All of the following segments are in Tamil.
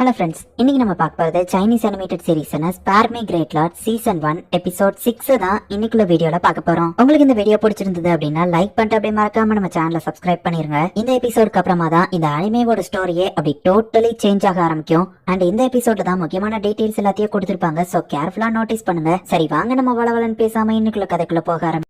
ஹலோ ஃப்ரெண்ட்ஸ், இன்னைக்கு நம்ம பார்க்க போறது சைனீஸ் அனிமேட்டட் சீரிஸான spare me great lord season 1 episode 6 தான் இன்னைக்குள்ள வீடியோல பார்க்க போறோம். உங்களுக்கு இந்த வீடியோ பிடிச்சிருந்தது அப்படின்னா லைக் பண்ணிட்டு அப்படியே மறக்காம நம்ம சேனலை சப்ஸ்கிரைப் பண்ணிருங்க. இந்த எபிசோடுக்கு அப்புறமா தான் இந்த அனிமேவோட ஸ்டோரியே அப்படி டோட்டலி சேஞ்ச் ஆக ஆரம்பிக்கும். அண்ட் இந்த எபிசோட்ல தான் முக்கியமான டீடைல்ஸ் எல்லாத்தையும் கொடுத்திருப்பாங்க. சோ கேர்ஃபுல்லா நோட்டீஸ் பண்ணுங்க. சரி வாங்க நம்ம வளவலன்னு பேசாம இன்னைக்குள்ள கதைக்குள்ள போக ஆரம்பிக்கும்.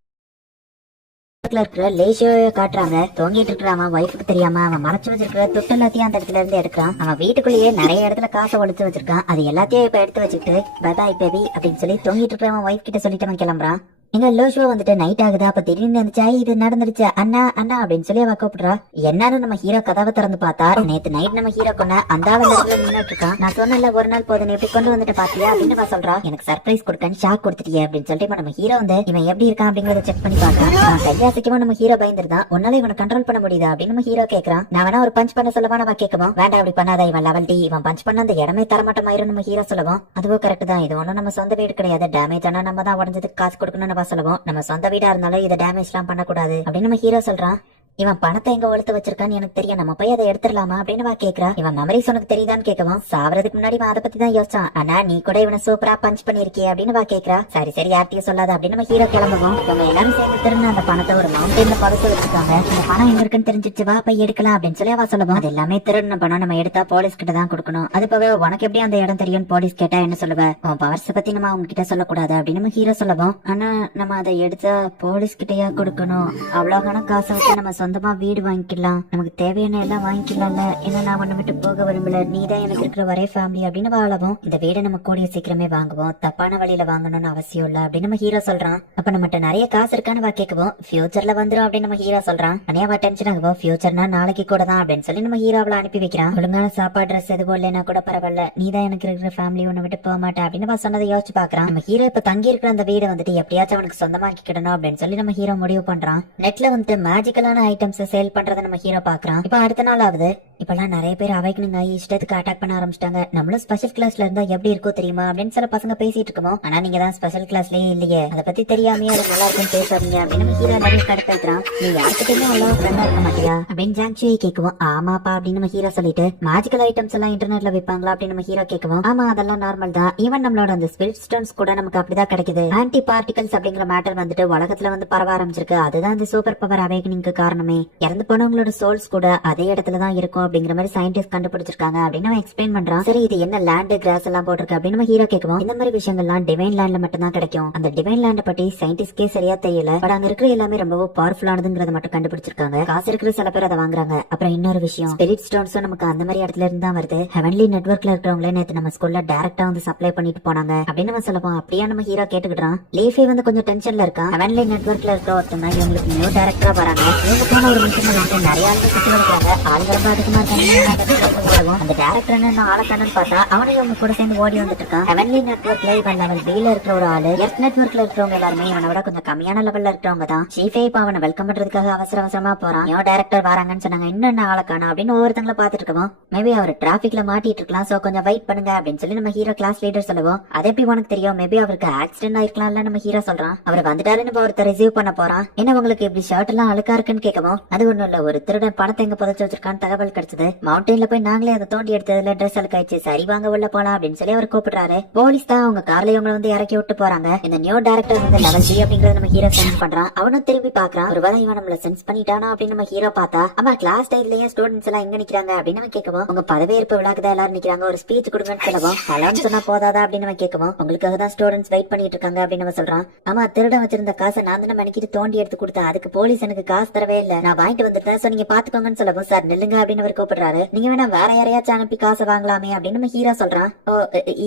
காட்டுறாங்க. தூங்கிட்டு இருக்கிற அவன் வைஃபுக்கு தெரியாம அவன் மறைச்சு வச்சிருக்கிற துட்டு எல்லாத்தையும் அந்த இடத்துல இருந்து எடுக்கிறான். அவன் வீட்டுக்குள்ளேயே நிறைய இடத்துல காசை ஒழிச்சு வச்சிருக்கான். அது எல்லாத்தையும் இப்ப எடுத்து வச்சுட்டு பபாய் பேபி அப்படின்னு சொல்லி தூங்கிட்டு இருக்கிற அவன் வைஃப் கிட்ட சொல்லிட்டு அவன் கிளம்புறான். எங்க லோஷுவா வந்துட்டு நைட் ஆகுது. அப்ப திடீர்னு இருந்துச்சா இது நடந்துருச்சு அண்ணா அண்ணா அப்படின்னு சொல்லி அவ கூப்பிடுறா. என்னன்னு நம்ம ஹீரோ கதவை திறந்து பார்த்தா நேத்து நைட் நம்ம ஹீரோ கொண்ட அந்த நின்னுட்டு இருக்கான். நான் சொன்னல ஒரு நாள் போதும் எப்படி கொண்டு வந்துட்டு பாத்தியா அப்படின்னு சொல்றா. எனக்கு சர்ப்ரைஸ் கொடுக்கன்னு ஷாக் கொடுத்துட்டியே அப்படின்னு சொல்லிட்டு நம்ம ஹீரோ வந்து இவன் எப்படி இருக்கான் அப்படிங்கறத செக் பண்ணி பாக்கலாம். கையாசிக்கமா நம்ம ஹீரோ பயந்துருதான். உன்னால இவனை கண்ட்ரோல் பண்ண முடியுதா அப்படின்னு நம்ம ஹீரோ கேக்குறான். நான் வேணா ஒரு பஞ்ச் பண்ண சொல்லவா நம்ம கேட்கவும் வேண்டாம் அப்படி பண்ணாத இவன் லெவல் டி இவன் பஞ்ச் பண்ண அந்த இடமே தரமாட்டமாயிரும் நம்ம ஹீரோ சொல்லுவோம். அதுவும் கரெக்ட் தான். இது ஒன்னும் நம்ம சொந்த வீடு கிடையாது. டேமேஜ் ஆனா நம்ம தான் உடஞ்சதுக்கு காசு கொடுக்கணும்னு நம்ம சொல்லுவோம். நம்ம சொந்த வீடா இருந்தாலும் இதை டேமேஜ் எல்லாம் பண்ணக்கூடாது அப்படின்னு நம்ம ஹீரோ சொல்றான். இவன் பணத்தை எங்க ஒழுத்து வச்சிருக்கான்னு எனக்கு தெரியும். நம்ம போய் அதை எடுத்துடலாமா அப்படின்னு கேக்குறா. இவன் மெமரிஸ் உனக்கு தெரியுதான்னு கேட்கவும் சாவறதுக்கு முன்னாடி அதை பத்தி தான் யோசிச்சான். ஆனா நீ கூட இவனை சூப்பரா பஞ்ச் பண்ணிருக்கிய அப்படின்னு கேக்குறா. சரி சரி யார்ட்டையும் சொல்லாத அப்படின்னு நம்ம ஹீரோ கிளம்புவோம். இவங்க எல்லாரும் சேர்ந்து திரும்ப அந்த பணத்தை ஒரு மவுண்டன்ல பதுக்க வச்சிருக்காங்க. இந்த பணம் எங்க இருக்குன்னு தெரிஞ்சிச்சு வா போய் எடுக்கலாம் அப்படின்னு சொல்லி அவ சொல்லுவோம். அது எல்லாமே திருடின பணம் நம்ம எடுத்தா போலீஸ் கிட்ட தான் கொடுக்கணும். அது போக உனக்கு எப்படி அந்த இடம் தெரியும் போலீஸ் கேட்டா என்ன சொல்லுவ? உன் பவர்ஸ் பத்தி நம்ம அவங்க கிட்ட சொல்லக்கூடாது அப்படின்னு நம்ம ஹீரோ சொல்லுவோம். ஆனா நம்ம அதை எடுத்தா போலீஸ் கிட்டயா கொடுக்கணும்? அவ்வளவு காசை வச்சு நம்ம சொந்தமா வீடு வாங்கி நமக்கு தேவையான எல்லாம் வாங்கிக்கலாம்ல. ஏன்னா நான் ஒண்ணு விட்டு போக விரும்பல. நீதான் எனக்கு இருக்கிற ஒரே ஃபேமிலி அப்படின்னு வாழவும் இந்த வீடை நம்ம கூடிய சீக்கிரமே வாங்குவோம். தப்பான வழியில வாங்கணும்னு அவசியம் இல்ல அப்படின்னு நம்ம ஹீரோ சொல்றான். அப்ப நம்மகிட்ட நிறைய காசு இருக்கான்னு கேட்கவும் ஃபியூச்சர்ல வந்துரும் அப்படின்னு நம்ம ஹீரோ சொல்றான். அனையா டென்ஷன் ஆகுவோம். ஃபியூச்சர்னா நாளைக்கு கூட தான் அப்படின்னு சொல்லி நம்ம ஹீரோ அவளை அனுப்பி வைக்கிறான். ஒழுங்கான சாப்பாடு ட்ரெஸ் எதுவும் இல்லைன்னா கூட பரவாயில்ல. நீதான் எனக்கு இருக்கிற ஃபேமிலி ஒண்ணு விட்டு போக மாட்டேன் அப்படின்னு சொன்னதை யோசிச்சு பாக்குறான். நம்ம ஹீரோ இப்ப தங்கி இருக்கிற அந்த வீடை வந்துட்டு எப்படியாச்சும் அவனுக்கு சொந்தமாக்கிடணும் அப்படின்னு சொல்லி நம்ம ஹீரோ முடிவு பண்றான். நெட்ல வந்துட்டு மேஜிக்கலான ஐட்டம்ஸ் சேல் பண்றத நம்ம ஹீரோ பாக்குறான். இப்ப அடுத்த நாள் ஆகுது. இப்பெல்லாம் நிறைய பேர் அவைக்கணுங்க ஆகி இஷ்டத்துக்கு அட்டாக் பண்ண ஆரம்பிச்சிட்டாங்க. நம்மளும் ஸ்பெஷல் கிளாஸ்ல இருந்தா எப்படி இருக்கோ தெரியுமா அப்படின்னு சில பசங்க பேசிட்டு இருக்கோம். ஆனா நீங்க தான் ஸ்பெஷல் கிளாஸ்லயே இல்லையே, அதை பத்தி தெரியாமே அது நல்லா இருக்குன்னு பேசுறீங்க அப்படின்னு நம்ம ஹீரோ நிறைய கடத்துறான். நீ யாருக்கிட்டயுமே அவ்வளவு ஃப்ரெண்டா இருக்க மாட்டியா அப்படின்னு ஜாங்ஷி கேட்கவும் ஆமாப்பா அப்படின்னு நம்ம ஹீரோ சொல்லிட்டு மேஜிக்கல் ஐட்டம்ஸ் எல்லாம் இன்டர்நெட்ல விற்பாங்களா அப்படின்னு நம்ம ஹீரோ கேட்கவும் ஆமா அதெல்லாம் நார்மல் தான். ஈவன் நம்மளோட அந்த ஸ்பிரிட் ஸ்டோன்ஸ் கூட நமக்கு அப்படிதான் கிடைக்குது. ஆன்டி பார்ட்டிகல்ஸ் அப்படிங்கிற மேட்டர் வந்துட்டு உலகத்துல வந்து பரவ ஆரம்பிச்சிருக்கு. அதுதான் அந்த சூப்பர் பவர் அவேக்கனிங்க்கு காரணமே. இறந்து போனவங்களோட சோல்ஸ் கூட அதே இடத்துலதான் இருக்கும் அப்படிங்கிற மாதிரி சயின்டிஸ்ட் கண்டுபிடிச்சிருக்காங்க அப்படின்னு அவன் எக்ஸ்பிளைன் பண்றான். சரி இது என்ன லேண்ட் கிராஸ் எல்லாம் போட்டிருக்கு அப்படின்னு நம்ம ஹீரோ கேட்கவும் இந்த மாதிரி விஷயங்கள்லாம் டிவைன் லேண்ட்ல மட்டும் தான் கிடைக்கும். அந்த டிவைன் லேண்ட பத்தி சயின்டிஸ்ட்கே சரியா தெரியல. பட் அங்க இருக்கிற எல்லாமே ரொம்ப பவர்ஃபுல்லானதுங்கிறத மட்டும் கண்டுபிடிச்சிருக்காங்க. காசு இருக்கிற சில பேர் அதை வாங்குறாங்க. அப்புறம் இன்னொரு விஷயம் ஸ்பிரிட் ஸ்டோன்ஸும் நமக்கு அந்த மாதிரி இடத்துல இருந்து தான் வருது. ஹெவன்லி நெட்வொர்க்ல இருக்கிறவங்களே நேத்து நம்ம ஸ்கூல்ல டைரக்டா வந்து சப்ளை பண்ணிட்டு போனாங்க அப்படின்னு நம்ம சொல்லுவோம். அப்படியே நம்ம ஹீரோ கேட்டுக்கிட்டான். லீஃபே வந்து கொஞ்சம் டென்ஷன்ல இருக்கான். ஹெவன்லி நெட்வொர்க்ல இருக்கிற ஒருத்தன் தான் இவங்களுக்கு நியூ டைரக்டரா வராங்க. இவங்க போன ஒரு நிமிஷம் நிறைய ஆளுங்க சுத்தி வருவாங்க. ஆளுங்க ரொம்ப அதிகமா அந்த டைரக்டர் என்ன ஆளக்கானு பார்த்தா அவனை இவங்க கூட சேர்ந்து ஓடி வந்துட்டு இருக்கான். ஹெவன்லி நெட்வொர்க்ல இவன் லெவல் B ல இருக்கிற ஒரு ஆளு. எர்த் நெட்வொர்க்ல இருக்கிறவங்க எல்லாருமே இவனை விட கொஞ்சம் கம்மியான லெவல்ல இருக்கிறவங்க தான். சீஃபே இப்ப அவனை வெல்கம் பண்றதுக்காக அவசர அவசரமா போறான். நியூ டைரக்டர் வராங்கன்னு சொன்னாங்க. இன்னும் ஆளக்கானா அப்படின்னு ஒவ்வொருத்தங்கள பாத்துட்டு இருக்கோம். மேபி அவர் டிராபிக்ல மாட்டிட்டு இருக்கலாம். சோ கொஞ்சம் வெயிட் பண்ணுங்க அப்படின்னு சொல்லி நம்ம ஹீரோ கிளாஸ் லீடர் சொல்லுவோம். அது எப்படி உனக்கு தெரியும்? மேபி அவருக்கு ஆக்சிடென்ட் ஆயிருக்கலாம்ல நம்ம ஹீரோ சொல்றான். அவர் வந்துட்டாருன்னு ஒருத்தர் ரிசீவ் பண்ண போறான். என்ன உங்களுக்கு இப்படி ஷர்ட் எல்லாம் அழுக்கா இருக்குன்னு கேட்கவும் அது ஒண்ணும் இல்ல, ஒரு திருடன் பணத்தை எங்க புதைச்சு வச்சிருக்கான்னு தகவல் கிடைச்சது. மவுண்டன்ல போய் நாங்களே அதை தோண்டி எடுத்ததுல ட்ரெஸ் அழுக்காயிடுச்சு. சரி வாங்க உள்ள போலாம் அப்படின்னு சொல்லி அவர் கூப்பிடுறாரு. போலீஸ் தான் அவங்க கார்ல இவங்க வந்து இறக்கி விட்டு போறாங்க. இந்த நியூ டைரக்டர் வந்து லெவல் B அப்படிங்கறத நம்ம ஹீரோ சென்ஸ் பண்றான். அவனும் திரும்பி பாக்குறான். ஒருவேளை இவன் நம்மள சென்ஸ் பண்ணிட்டானா அப்படின்னு நம்ம ஹீரோ பார்த்தா ஆமா கிளாஸ் டைம்லயே ஸ்டூடெண்ட்ஸ் எல்லாம் எங்க நிக்கிறாங்க அப்படின்னு நம்ம கேட்கவும் உங்க பதவியேற்பு விழாக்குதான் எல்லாரும் நிக்கிறாங்க, ஒரு ஸ்பீச் கொடுங்கன்னு சொல்லவும் ஹலோன்னு சொன்னா போதாதா அப்படின்னு நம்ம கேட்கவும் உங்களுக்காக தான் ஸ்டூடெண்ட்ஸ் வெயிட் பண்ணிட்டு இருக்காங்க அப்படின்னு நம்ம சொல்றான். ஆமா திருடன் வச்சிருந்த காசை நான் தான் மணிக்கிட்டு தோண்டி எடுத்து கொடுத்தேன். அதுக்கு போலீஸ் எனக்கு காசு தரவே இல்ல, நான் வாங்கிட்டு வந்துட்டேன். சோ நீங்க பாத்துக்கோங்கன்னு சொல்லவும் சார் நில்லுங்க அப்படின்னு அவர் கூப்பிடுறாரு. நீங்க வேணா வேற யாரையாச்சும் அனுப்பி காசை வாங்கலாமே அப்படின்னு நம்ம ஹீரோ சொல்றான். ஓ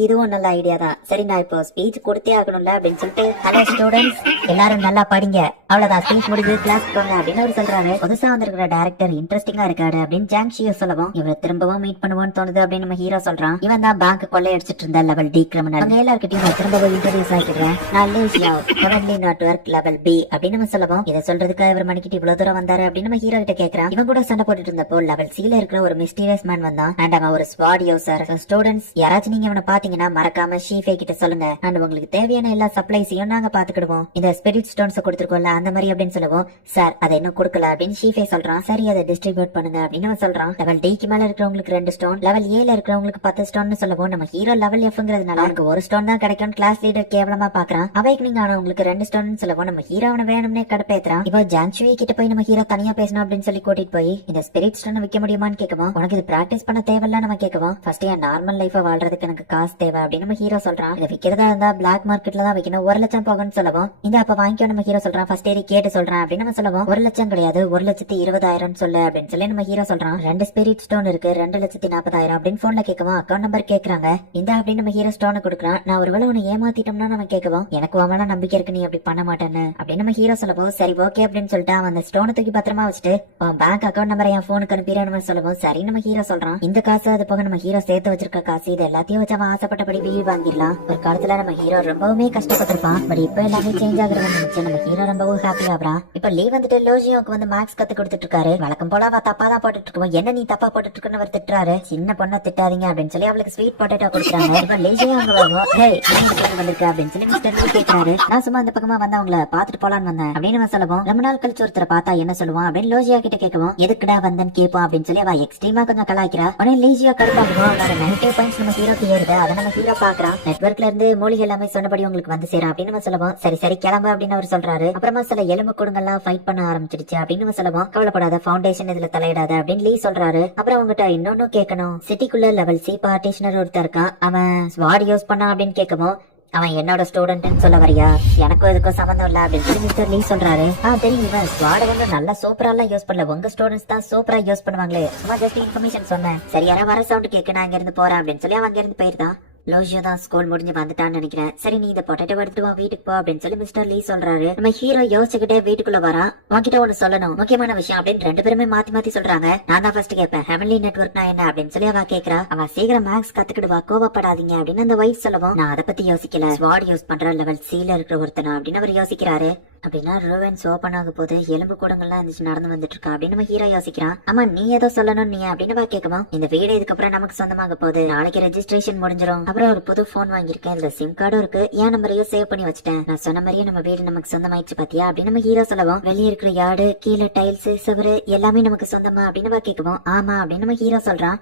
இதுவும் நல்ல ஐடியா தான். சரி நான் இப்போ ஸ்பீச் கொடுத்தே ஆகணும்ல அப்படின்னு சொல்லிட்டு ஹலோ ஸ்டூடெண்ட்ஸ் எல்லாரும் நல்லா படிங்க, அவ்வளவுதான் ஸ்பீச் முடிஞ்சு கிளாஸ் போங்க அப்படின்னு அவர் சொல்றாரு. புதுசா வந்திருக்கிற டைரக்டர் இன்ட்ரெஸ்டிங்கா இருக்காரு அப்படின்னு ஜாங்ஷியோ சொல்லவும் இவரை திரும்பவும் மீட் பண்ணுவோம்னு தோணுது அப்படின்னு நம்ம ஹீரோ சொல்றான். இவன் தான் பேங்க் கொள்ளையடிச்சிட்டு இருந்த லெவல் D கிரிமினல். அவங்க எல்லாருக்கிட்டையும் திரும்பவும் இன்ட்ரோடியூஸ் ஆகிடுறேன். நான் Lucia heavenly network level B அப்படின்னு நம்ம சொல்லவும் இதை சொல்றதுக்காக இவர் மணிக்கிட்டு இவ்வளவு தூரம் வந்தாரு அப்படின்னு நம்ம ஹீரோ கிட்ட கேட்கறான். இவன் கூட சண்டை போட்டுட்டு இருந்தப்போ லெவல் C ல இருக்கிற ஒரு மிஸ்டீரியஸ் மேன் வந்தான் அண்ட் அவன் ஒரு ஸ்வாட் யூசர். ஸ்டூடெண்ட்ஸ் யாராச்சும் நீங்க அவனை பாத்தீங்கன்னா மறக்காம ஷீஃபே கிட்ட சொல்லுங்க அண்ட் உங்களுக்கு தேவையான எல்லா சப்ளைஸையும் நாங்க பாத்துக்கிடுவோம். இந்த ஸ்பிரிட் ஸ்டோன்ஸ் கொடுத்துருக்கோம்ல அந்த மாதிரி அப்படின்னு சொல்லுவோம். சார் அதை இன்னும் கொடுக்கல அப்படின்னு ஷீஃபே சொல்றான். சரி அதை டிஸ்ட்ரிபியூட் பண்ணுங்க அப்படின்னு அவன் சொல்றான். லெவல் டிக்கு மேல இருக்கிறவங்களுக்கு 2 ஸ்டோன், லெவல் ஏல இருக்கிறவங்களுக்கு 10 ஸ்டோன் சொல்லுவோம். நம்ம ஹீரோ லெவல் எஃப்ங்கிறதுனால அவனுக்கு 1 ஸ்டோன் தான் கிடைக்கும். கிளாஸ் லீடர் கேவலமா பாக்குறான். அவைக்கு நீங்க ஆனவங்களுக்கு 2 ஸ்டோன் சொல்லுவோம். நம்ம ஹீரோ அவனை வேணும்னே கடுப்பேத்துறான். இப்போ ஜான்சுவி கிட்ட போய் நம்ம ஹீரோ தனியா பேசணும் அப்படின்னு சொல்லி கூட்டிட்டு போய் இந்த ஸ்பிரிட் ஸ்டோன் விற்க முடியுமான்னு கேட்கவும், உனக்கு இது பிராக்டிஸ் பண்ண தேவையில்ல நம்ம கேட்கவும், ஃபர்ஸ்ட் என் நார்மல் லைஃப வாழ்றதுக்கு எனக்கு காசு தேவை அப்படின்னு நம்ம ஹீரோ சொல்றான். இதை விக்கிறதா இருந்தா பிளாக் மார்க்கெட்ல தான் வைக்கணும், 1 லட்சம் போகும்னு சொல்லவும், இந்த அப்ப வாங்கிக்கோ நம்ம ஹீரோ சொல்றான். ஃபர்ஸ்ட் ஏறி கேட்டு சொல்றான் அப்படின்னு நம்ம சொல்லவும், 1 லட்சம் கிடையாது 1,20,000 சொல்லு அப்படின்னு சொல்லி நம்ம ஹீரோ சொல்றான். 2 ஸ்பிரிட் ஸ்டோன் இருக்கு 2,40,000 அப்படின்னு போன்ல கேட்கவும் அக்கௌண்ட் நம்பர் கேக்குறாங்க. இந்த அப்படின்னு நம்ம ஹீரோ ஸ்டோனை கொடுக்குறான். நான் ஒருவேளை உன்னை ஏமாத்திட்டோம்னா நம்ம கேட்கவும், எனக்கு உன் நம்பிக்கை இருக்கு நீ அப்படி பண்ண மாட்டேன்னு அப்படின்னு நம்ம ஹீரோ சொல்லவும், சரி ஓகே அப்படின்னு சொல்லிட்டு அவன் அந்த ஸ்டோனை தூக்கி பத்திரமா வச்சுட்டு பேங்க் அக்கௌண்ட் நம்பரை என் போனுக்கு அனுப்பிடுறேன் சொல்லவும், சரி நம்ம ஹீரோ சொல்றான். இந்த காசு அது போக நம்ம ஹீரோ சேர்த்து வச்சிருக்க காசு இது எல்லாத்தையும் வச்சு அவன் ஆசைப்பட்டபடி வீடு வாங்கிடலாம். ஒரு காலத்துல நம்ம ஹீரோ ரொம்பவுமே கஷ்டப்பட்டிருப்பான். பட் இப்ப எல்லாமே சேஞ்ச் ஆகுறது நினைச்சு நம்ம ஹீரோ ரொம்பவும் ஹாப்பி ஆகுறான். இப்ப லீவ் வந்துட்டு லோஜியோக்கு வந்து மேக்ஸ் கத்து கொடுத்துட்டு இருக்காரு. வழக்கம் போல அவ தப்பா தான் போட்டுட்டு இருக்கோம். என்ன நீ தப்பா போட்டுட்டு இருக்குன்னு அவர் திட்டுறாரு. சின்ன பொண்ணை திட்டாதீங்க அப்படின்னு சொல்லி அவளுக்கு ஸ்வீட் பொட்டேட்டோ கொடுக்குறாங்க. இப்ப லேஜியா அங்க வருவோம். ஹேய் என்ன வந்திருக்க அப்படின்னு சொல்லி மிஸ்டர் லீ கேட்கிறாரு. நான் சும்மா அந்த பக்கமா வந்து அவங்கள பாத்துட்டு போலான்னு வந்தேன் அப்படின்னு சொல்லுவோம். ரொம்ப நாள் கழிச்சு ஒருத்தரை பார்த்தா என்ன சொல்லுவான் அப்படின்னு லோஜியா கிட்ட கேட்கவும், எதுக்குடா வந்தேன்னு கேட்போம் அப்படின்னு சொல்லி அவ எக்ஸ்ட்ரீமா கொஞ்சம் கலாய்க்கிறா. உடனே லேஜியா கடுப்பாகும். அவனோட நெகட்டிவ் பாயிண்ட்ஸ் நம்ம ஹீரோக்கு ஏறுது. அதை நம்ம ஹீரோ பாக்குறான். நெட்வொர்க்ல இருந்து மூலிகை எல்லாமே சொன்னபடி உங்களுக்கு வந்து சேரும் அப்படின்னு நம்ம சொல்லுவோம். சரி சரி கிளம்பு அப்படின்னு அவர் சொல்றாரு. அப்புறமா சில எலும்பு கூடுங்கெல்லாம் ஃபைட் பண்ண ஆரம்பிச்சிடுச்சு அப்படின்னு நம்ம சொல்லுவோம். கவலைப்படாத ஃபவுண்டேஷன் இதுல தலையிடாத அப்படின்னு லீ சொல்றாரு. அப்புறம் அவங்ககிட்ட இன்னொன்னு கேட்கணும். சிட்டிக்குள்ள லெவல் சி பார்ட்டிஷனர் ஒருத்தர் இருக்கான். அவன் ஸ்வாட் யூஸ் பண்ணா அப்படின்னு கேட்கவும், அவன் என்னோட ஸ்டூடெண்ட்னு சொல்ல வரியா? எனக்கும் இதுக்கும் சம்பந்தம் இல்ல அப்படின்னு சொல்லி மிஸ்டர் லீ சொல்றாரு. தெரியும் இவன் ஸ்வாட வந்து நல்ல சூப்பரா எல்லாம் யூஸ் பண்ணல, உங்க ஸ்டூடெண்ட்ஸ் தான் சூப்பரா யூஸ் பண்ணுவாங்களே, சும்மா ஜஸ்ட் இன்ஃபர்மேஷன் சொன்னேன். சரி யாரா வர சவுண்ட் கேட்க நான் இங்க இருந்து போறேன் அப்படின்னு சொல்லி அவன் அங்க இருந்து போயிருந்தான். லோஜியோ தான் ஸ்கூல் முடிஞ்சு வந்துட்டான்னு நினைக்கிறேன். சரி நீ இந்த பொட்டேட்டோ எடுத்துட்டு வா வீட்டுக்கு போ அப்படின்னு சொல்லி மிஸ்டர் லீ சொல்றாரு. நம்ம ஹீரோ யோசிச்சுக்கிட்டே வீட்டுக்குள்ள வரா. உன்கிட்ட ஒண்ணு சொல்லணும் முக்கியமான விஷயம் அப்படின்னு 2 பேருமே மாத்தி மாத்தி சொல்றாங்க. நான் தான் ஃபர்ஸ்ட் கேட்பேன் ஹெவன்லி நெட்வொர்க்னா என்ன அப்படின்னு சொல்லி அவ கேக்குறா. அவ சீக்கிரம் மேக்ஸ் கத்துக்கிடுவா கோவப்படாதீங்க அப்படின்னு அந்த வைஃப் சொல்லவும், நான் அதை பத்தி யோசிக்கல, ஸ்வாட் யூஸ் பண்ற லெவல் சீல இருக்கிற ஒருத்தனா அப்படின்னு அவர் யோசிக்கிறாரு. அப்படின்னா ரோவன்ஸ் ஓபன் ஆக போது எலும்பு கூடங்கள்லாம் இருந்துச்சு நடந்து வந்துட்டு இருக்கா அப்படின்னு நம்ம ஹீரோ யோசிக்கிறான். ஆமா நீ ஏதோ சொல்லணும் நீ அப்படின்னு கேட்கவும், இந்த வீடு இதுக்கப்புறம் நமக்கு சொந்தமாக போகுது, நாளைக்கு ரெஜிஸ்ட்ரேஷன் முடிஞ்சிடும். அப்புறம் ஒரு புது போன் வாங்கியிருக்கேன், இதுல சிம் கார்டும் இருக்கு, என் நம்பரையும் சேவ் பண்ணி வச்சுட்டேன், நான் சொன்ன மாதிரியே நம்ம வீடு நமக்கு சொந்தமாயிடுச்சு பாத்தியா அப்படின்னு நம்ம ஹீரோ சொல்லவும், வெளியே இருக்கிற யார்டு கீழே டைல்ஸ் சுவரு எல்லாமே நமக்கு சொந்தமா அப்படின்னு கேட்கவும், ஆமா அப்படின்னு நம்ம ஹீரோ சொல்றான்.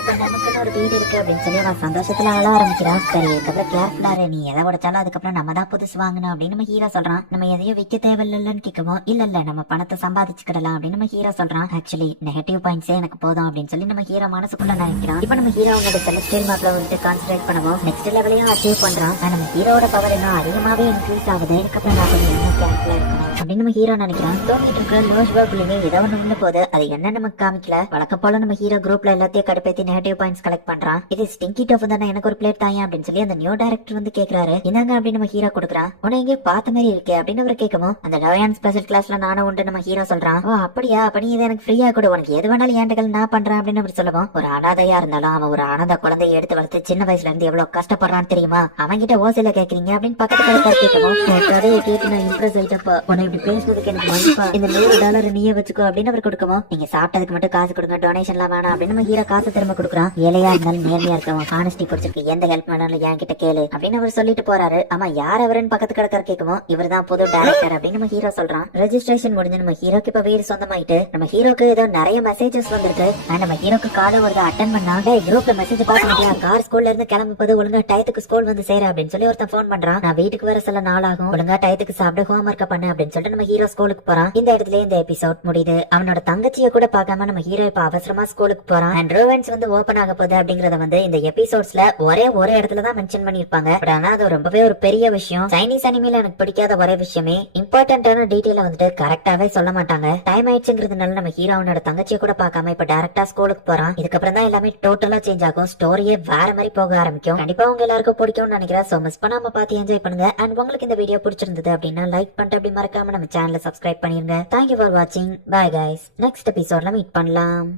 இப்ப நமக்குன்னு ஒரு வீடு இருக்கு அப்படின்னு சொல்லி அவன் சந்தோஷத்துல அழ ஆரம்பிக்கிறான். சரி இதுக்கப்புறம் கேர்ஃபுல்லா நீ எதை உடைச்சாலும் அதுக்கப்புறம் நம்ம தான் புதுசு வாங்கணும் அப்படின்னு நம்ம ஹீரோ சொல்றான். நம்ம எதையும் விக்க தேவையில்லன்னு கேட்கவும், இல்ல நம்ம பணத்தை சம்பாதிச்சுக்கிடலாம் அப்படின்னு நம்ம ஹீரோ சொல்றான். ஆக்சுவலி நெகட்டிவ் பாயிண்ட்ஸே எனக்கு போதும் அப்படின்னு சொல்லி நம்ம ஹீரோ மனசுக்குள்ள நினைக்கிறான். இப்ப நம்ம ஹீரோ அவனோட செலஸ்டியல் மேப்ல வந்துட்டு கான்சென்ட்ரேட் பண்ணுவோம். நெக்ஸ்ட் லெவலையும் அச்சீவ் பண்றான். நம்ம ஹீரோட பவர் இன்னும் அதிகமாவே இன்க்ரீஸ் ஆகுது. இதுக்கப்புறம் நான் கொஞ்சம் என்ன கேர்ஃபுல்லா இருக்கணும் அப்படின்னு நம்ம ஹீரோ நினைக்கிறான். தோங்கிட்டு இருக்கிற லோஜ்வாக்குள்ளேயே ஏதோ ஒண்ணு உள்ள போது அது என்ன நமக்கு காமிக்கல. வழக்கம் போல நம்ம ஹீரோ குரூப்ல எல்லாத்தையும் கடுப்பேத்தி நெகட்டிவ் பாயிண்ட்ஸ் கலெக்ட் பண்றான். இது ஸ்டிங்கி டோஃப் தானே, எனக்கு ஒரு பிளேட் தாயா அப்படின்னு சொல்லி அந்த நியூ டைரக்டர் வந்து கேக்குறாரு. இந்தாங்க அப்படின்னு நம்ம ஹீரோ கொடுக்குறான். உன்னை எங்கே பார்த்த மாதிரி இருக்கே அப்படின்னு அவர் கேட்கவும், அந்த லோயான் ஸ்பெஷல் கிளாஸ்ல நானும் உண்டு நம்ம ஹீரோ சொல்றான். ஓ அப்படியா, அப்ப நீ இதை எனக்கு ஃப்ரீயா கூட, உனக்கு எது வேணாலும் ஏண்டகள் நான் பண்றேன் அப்படின்னு அவர் சொல்லுவோம். ஒரு அனாதையா இருந்தாலும் அவன் ஒரு அனாதை குழந்தைய எடுத்து வளர்த்து சின்ன வயசுல இருந்து எவ்வளவு கஷ்டப்படுறான்னு தெரியுமா, அவன் கிட்ட ஓசையில கேக்குறீங்க அப்படின்னு பக்கத்துல கேட்கவும், கதையை கேட்டு நான் இம்ப்ரெஸ் ஆயிட்டப்ப உன்னை இப்படி பேசுறதுக்கு எனக்கு மதிப்பா, இந்த $100 நீயே வச்சுக்கோ அப்படின்னு அவர் கொடுக்கவும், நீங்க சாப்பிட்டதுக்கு மட்டும் காசு கொடுங்க, டொனேஷன் எல்லாம் வேணாம் அப்படின்னு நம்ம ஹீரோ காசு திரும்ப கொடுக்குறான். ஏழையா இருந்தாலும் நேர்மையா இருக்கவன், ஹானஸ்டி பிடிச்சிருக்கு, எந்த ஹெல்ப் வேணாலும் என் கிட்ட கேளு அப்படின்னு அவர் சொல்லிட்டு போறாரு. ஆமா யார் அவருன்னு பக்கத்து கிடக்கிற கேட்கவும், இவர் தான் புது டைரக்டர் அப்படின்னு நம்ம ஹீரோ சொல்றான். ரெஜிஸ்ட்ரேஷன் முடிஞ்சு நம்ம ஹீரோக்கு இப்ப வீடு சொந்தமாயிட்டு நம்ம ஹீரோக்கு ஏதோ நிறைய மெசேஜஸ் வந்திருக்கு. நம்ம ஹீரோக்கு கால ஒரு அட்டன் பண்ணா, குரூப்ல மெசேஜ் பாத்துக்கிட்டியா, கார் ஸ்கூல்ல இருந்து கிளம்பும் போது ஒழுங்கா டயத்துக்கு ஸ்கூல் வந்து சேர அப்படின்னு சொல்லி ஒருத்தன் போன் பண்றான். நான் வீட்டுக்கு வர சில நாள் ஆகும், ஒழுங்கா டயத்துக்கு சாப்பிட்டு ஹோம் ஒர்க் பண்ண அப்படின்னு சொல்லிட்டு நம்ம ஹீரோ ஸ்கூலுக்கு போறான். இந்த இடத்துல இந்த எபிசோட் முடியுது. அவனோட தங்கச்சியை கூட பார்க்காம நம்ம ஹீரோ இப்ப அவசரமா ஸ்கூலுக்கு போறான். அண்ட் ரோவன்ஸ் வந்து ஓபன் ஆக போகுது அப்படிங்கறத வந்து இந்த எபிசோட்ஸ்ல ஒரே இடத்துல தான் மென்ஷன் பண்ணிருப்பாங்க. பட் ஆனா அது ரொம்பவே ஒரு பெரிய விஷயம். சைனீஸ் அனிமேல எனக்கு பிடிக்காத ஒரே விஷயமே இம்பார்ட்டன்டான டீடைல வந்துட்டு கரெக்டாவே சொல்ல மாட்டாங்க. டைம் ஆயிடுச்சுங்கிறதுனால நம்ம ஹீரோனோட தங்கச்சியை கூட பார்க்காம இப்ப டைரக்டா ஸ்கூலுக்கு போறான். இதுக்கப்புறம் தான் எல்லாமே டோட்டலா சேஞ்ச் ஆகும், ஸ்டோரியே வேற மாதிரி போக ஆரம்பிக்கும். கண்டிப்பா உங்க எல்லாருக்கும் பிடிக்கும்னு நினைக்கிறேன். சோ மிஸ் பண்ணாம பார்த்து என்ஜாய் பண்ணுங்க. அண்ட் உங்களுக்கு இந்த வீடியோ பிடிச்சிருந்தது அப்படின்னா லைக் பண்ணிட்டு அப்படி மறக்காம நம்ம சேனலை சப்ஸ்கிரைப் பண்ணிருங்க. தேங்க்யூ ஃபார் வாட்சிங். பை கைஸ், நெக்ஸ்ட் எபிசோட்ல மீட் பண்ணலாம்.